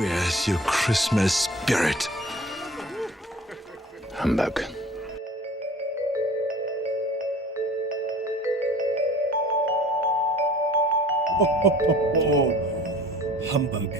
Where's your Christmas spirit? Humbug. Humbug.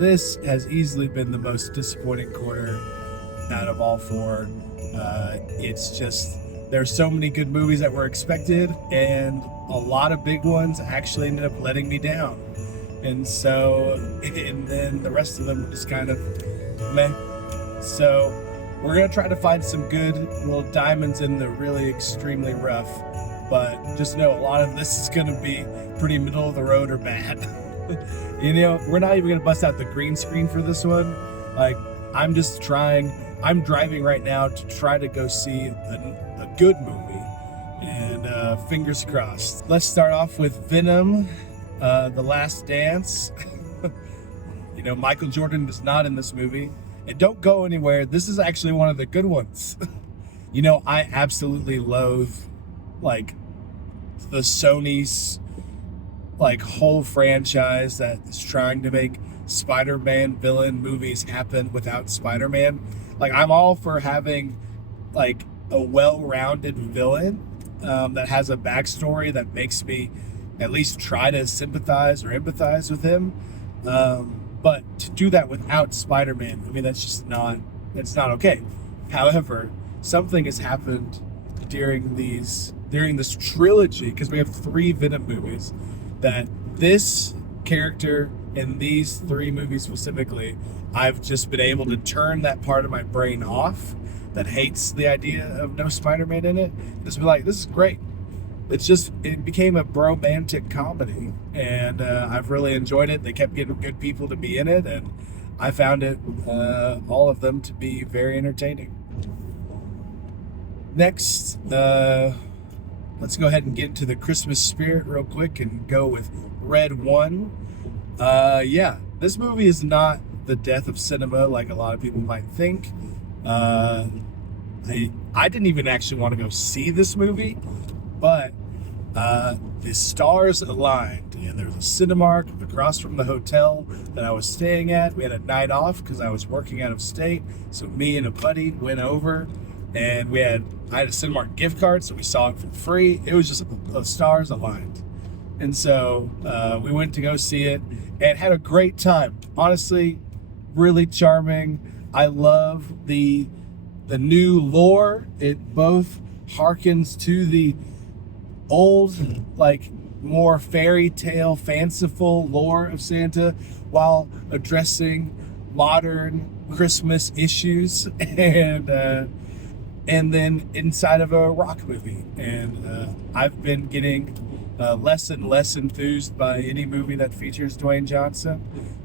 This has easily been the most disappointing quarter out of all four. It's just, there's so many good movies that were expected, and a lot of big ones actually ended up letting me down. And then the rest of them were just kind of meh. So we're going to try to find some good little diamonds in the really extremely rough. But just know a lot of this is going to be pretty middle of the road or bad. We're not even going to bust out the green screen for this one. Like, I'm driving right now to try to go see a good movie. And fingers crossed. Let's start off with Venom, The Last Dance. Michael Jordan is not in this movie. And don't go anywhere. This is actually one of the good ones. I absolutely loathe, the Sony's whole franchise that is trying to make Spider-Man villain movies happen without Spider-Man. I'm all for having a well-rounded villain that has a backstory that makes me at least try to sympathize or empathize with him. But to do that without Spider-Man, that's not okay. However, something has happened during this trilogy, because we have 3 Venom movies, that this character in these 3 movies specifically, I've just been able to turn that part of my brain off that hates the idea of no Spider-Man in it. Just be like, this is great. It became a bromantic comedy, and I've really enjoyed it. They kept getting good people to be in it, and I found it, all of them, to be very entertaining. Next, let's go ahead and get into the Christmas spirit real quick and go with Red 1. This movie is not the death of cinema like a lot of people might think. I didn't even actually want to go see this movie, but the stars aligned, and there was a Cinemark across from the hotel that I was staying at. We had a night off because I was working out of state, so me and a buddy went over, and I had a Cinemark gift card, so we saw it for free. It was just the stars aligned. And so we went to go see it and had a great time. Honestly, really charming. I love the new lore. It both harkens to the old, more fairy tale, fanciful lore of Santa while addressing modern Christmas issues and then inside of a rock movie. And I've been getting less and less enthused by any movie that features Dwayne Johnson.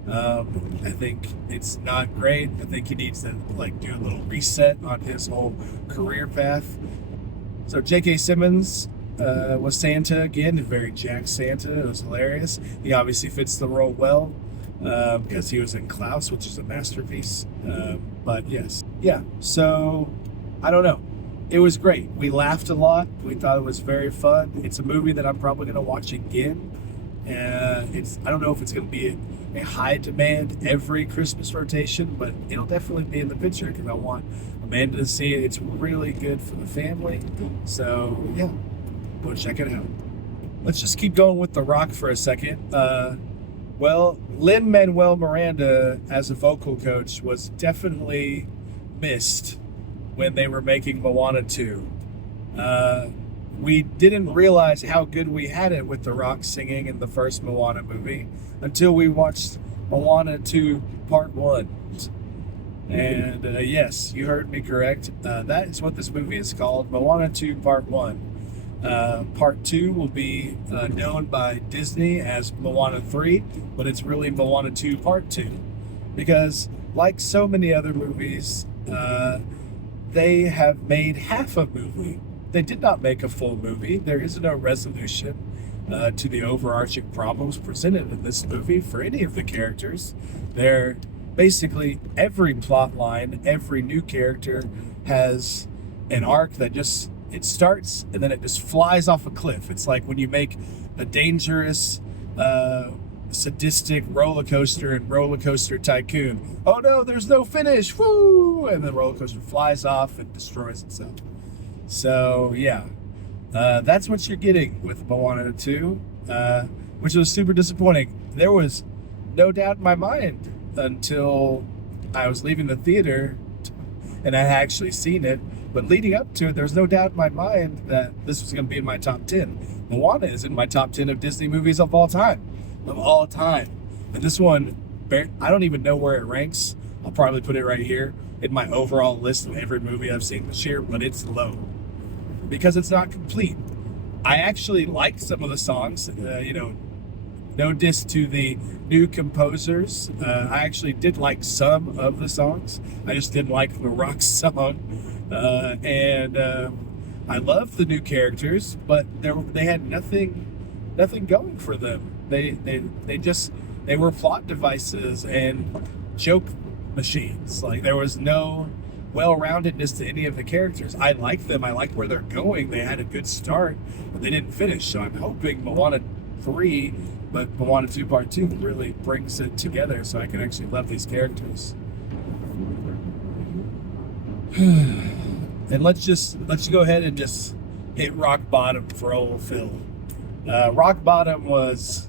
I think it's not great. I think he needs to do a little reset on his whole career path. So J.K. Simmons was Santa again, a very Jack Santa. It was hilarious. He obviously fits the role well because he was in Klaus, which is a masterpiece. But yes, yeah. So I don't know. It was great. We laughed a lot. We thought it was very fun. It's a movie that I'm probably going to watch again. I don't know if it's going to be a high demand every Christmas rotation, but it'll definitely be in the picture because I want Amanda to see it. It's really good for the family. So yeah, go check it out. Let's just keep going with The Rock for a second. Lin-Manuel Miranda as a vocal coach was definitely missed when they were making Moana 2. We didn't realize how good we had it with The Rock singing in the first Moana movie until we watched Moana 2 Part 1. And yes, you heard me correct. That is what this movie is called, Moana 2 Part 1. Part 2 will be known by Disney as Moana 3, but it's really Moana 2 Part 2. Because, like so many other movies, they have made half a movie. They did not make a full movie. There is no resolution to the overarching problems presented in this movie for any of the characters. They're basically every plot line, every new character has an arc that it starts and then it just flies off a cliff. It's like when you make a dangerous sadistic roller coaster and Roller Coaster Tycoon. Oh no, there's no finish! Woo! And the roller coaster flies off and destroys itself. So yeah, that's what you're getting with Moana 2, which was super disappointing. There was no doubt in my mind until I was leaving the theater and I had actually seen it. But leading up to it, there was no doubt in my mind that this was going to be in my top 10. Moana is in my top 10 of Disney movies of all time. Of all time. And this one, I don't even know where it ranks. I'll probably put it right here in my overall list of every movie I've seen this year, but it's low because it's not complete. I actually like some of the songs, no diss to the new composers. I actually did like some of the songs. I just didn't like the rock song. And I love the new characters, but they had nothing going for them. They were plot devices and joke machines. Like there was no well-roundedness to any of the characters. I like them. I like where they're going. They had a good start, but they didn't finish. So I'm hoping Moana 3, but Moana 2 Part 2 really brings it together so I can actually love these characters. And let's go ahead and just hit rock bottom for old Phil. Rock bottom was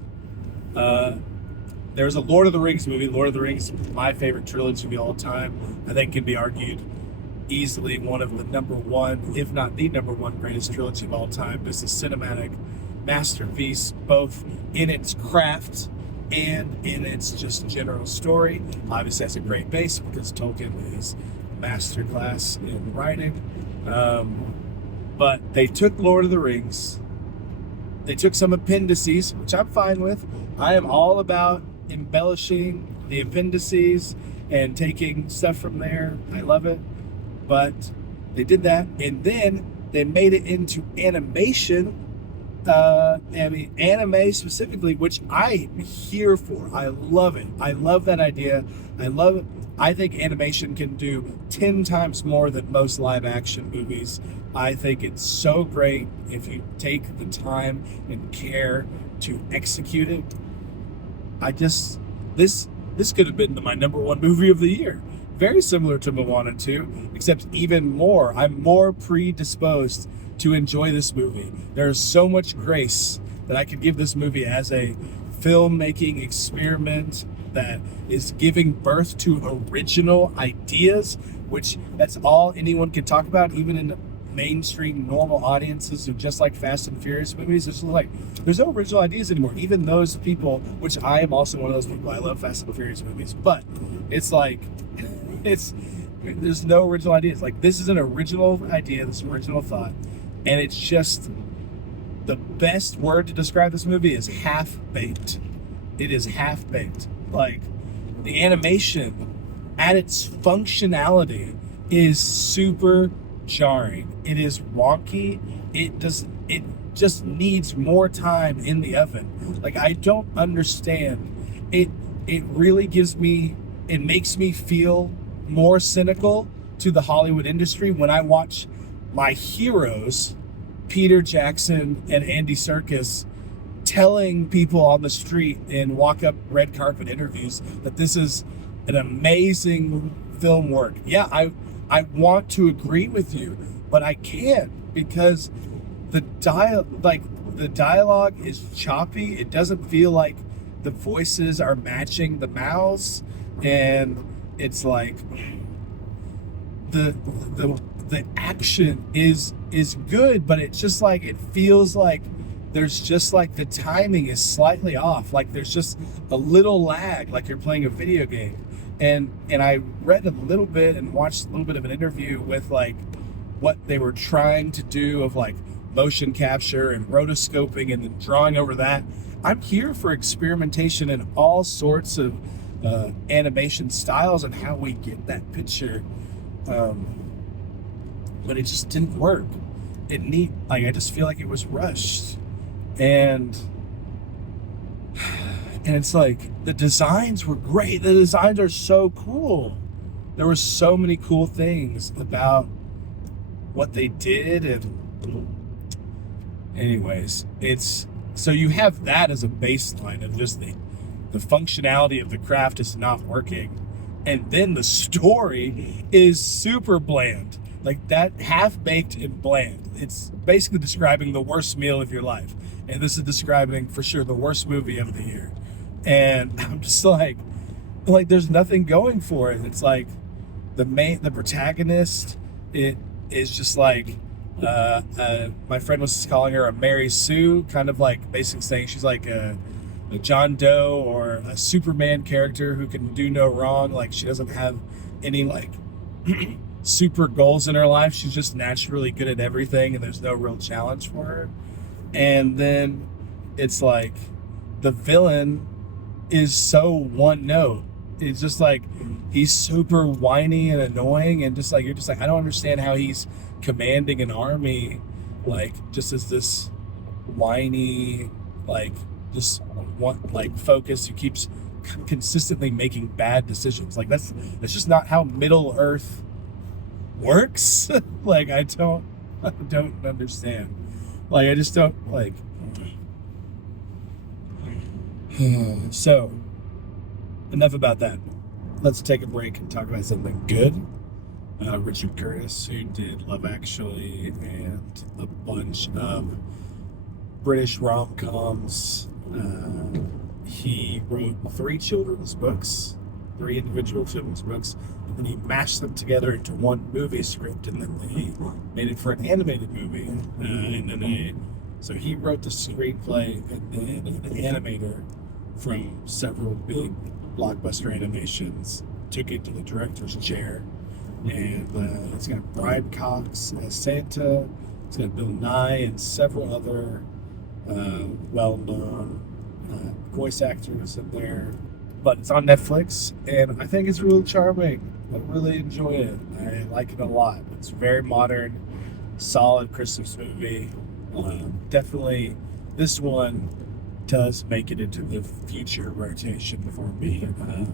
there was a Lord of the Rings movie. Lord of the Rings, my favorite trilogy of all time. I think can be argued easily one of the number one, if not the number one greatest trilogy of all time. It's a cinematic masterpiece, both in its craft and in its just general story. Obviously, has a great base because Tolkien is a masterclass in writing. But they took Lord of the Rings. They took some appendices, which I'm fine with. I am all about embellishing the appendices and taking stuff from there. I love it. But they did that, and then they made it into animation. Anime specifically, which I'm here for. I love it. I love that idea. I love it. I think animation can do 10 times more than most live action movies. I think it's so great if you take the time and care to execute it. This could have been my number one movie of the year. Very similar to Moana 2, except even more. I'm more predisposed to enjoy this movie. There's so much grace that I could give this movie as a filmmaking experiment that is giving birth to original ideas, which that's all anyone can talk about, even in mainstream normal audiences who just like Fast and Furious movies. It's like there's no original ideas anymore. Even those people, which I am also one of those people, I love Fast and Furious movies, but it's like there's no original ideas. Like this is an original idea, this original thought, and it's just the best word to describe this movie is half-baked. It is half-baked. Like the animation at its functionality is super jarring. It is wonky. It just needs more time in the oven. Like I don't understand. It really it makes me feel more cynical to the Hollywood industry when I watch my heroes, Peter Jackson and Andy Serkis, telling people on the street in walk-up red carpet interviews that this is an amazing film work. Yeah, I want to agree with you, but I can't because the dialogue is choppy. It doesn't feel like the voices are matching the mouths, and it's like the action is good, but it's just like it feels like there's just like the timing is slightly off. Like there's just a little lag, like you're playing a video game. And I read a little bit and watched a little bit of an interview with like what they were trying to do of like motion capture and rotoscoping and then drawing over that. I'm here for experimentation in all sorts of animation styles and how we get that picture. But it just didn't work. I just feel like it was rushed. And it's like the designs were great. The designs are so cool. There were so many cool things about what they did, and anyways, so you have that as a baseline of just the functionality of the craft is not working. And then the story is super bland. Like that, half-baked and bland. It's basically describing the worst meal of your life. And this is describing for sure the worst movie of the year. And I'm just like there's nothing going for it. It's like the protagonist, it is just like my friend was calling her a Mary Sue, kind of like basically saying she's like a John Doe or a Superman character who can do no wrong. Like she doesn't have any like super goals in her life. She's just naturally good at everything, and there's no real challenge for her. And then it's like the villain is so one note. It's just like he's super whiny and annoying, and just like you're just like, I don't understand how he's commanding an army, like just as this whiny, like just one like focus who keeps consistently making bad decisions. Like that's just not how Middle Earth works. Like I don't understand. Like I just don't like. So enough about that. Let's take a break and talk about something good. Richard Curtis, who did Love Actually and a bunch of British rom-coms. He wrote 3 children's books, 3 individual children's books, and then he mashed them together into one movie script, and then he made it for an animated movie. So he wrote the screenplay, and then an animator from several big blockbuster animations took it to the director's chair. And it's got Brian Cox as Santa. It's got Bill Nye and several other well-known voice actors in there. But it's on Netflix, and I think it's really charming. I really enjoy it. I like it a lot. It's a very modern, solid Christmas movie. Definitely, this one does make it into the future rotation for me,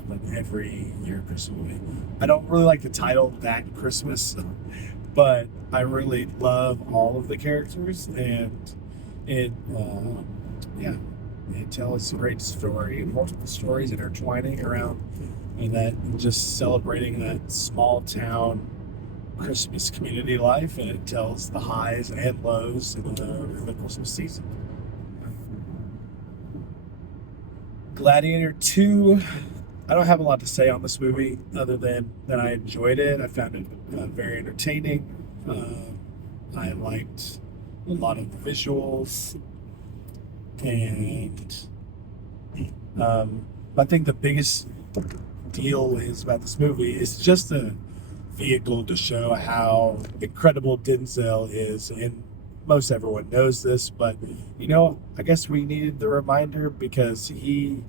like every year Christmas movie. I don't really like the title That Christmas, but I really love all of the characters, and it tells a great story, multiple stories intertwining around, and that just celebrating that small town Christmas community life, and it tells the highs and lows in the Christmas season. Gladiator 2, I don't have a lot to say on this movie other than that I enjoyed it. I found it very entertaining. I liked a lot of the visuals, and I think the biggest deal is about this movie is just a vehicle to show how incredible Denzel is, and most everyone knows this, but I guess we needed the reminder because he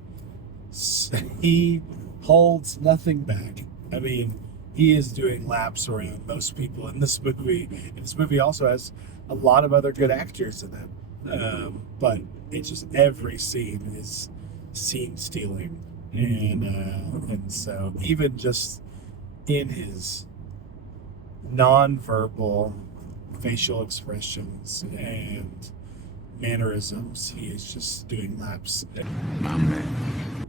holds nothing back. I mean, he is doing laps around most people in this movie. And this movie also has a lot of other good actors in it, but it's just every scene is scene stealing, and so even just in his non-verbal facial expressions and mannerisms, he is just doing laps.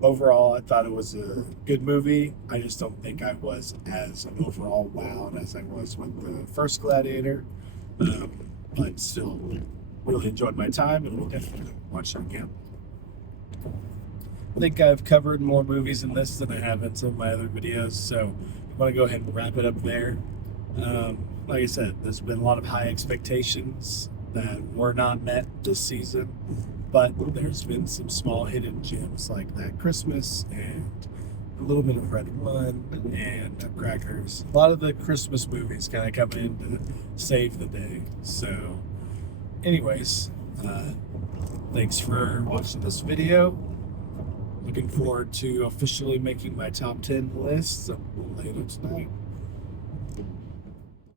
Overall, I thought it was a good movie. I just don't think I was as overall wowed as I was with the first Gladiator, but still really enjoyed my time, and we'll definitely watch it again. I think I've covered more movies in this than I have in some of my other videos, so I'm going to go ahead and wrap it up there. Like I said, there's been a lot of high expectations that were not met this season, but there's been some small hidden gems like That Christmas and a little bit of Red One and Nutcrackers. A lot of the Christmas movies kind of come in to save the day. So anyways, thanks for watching this video. Looking forward to officially making my top 10 list later tonight.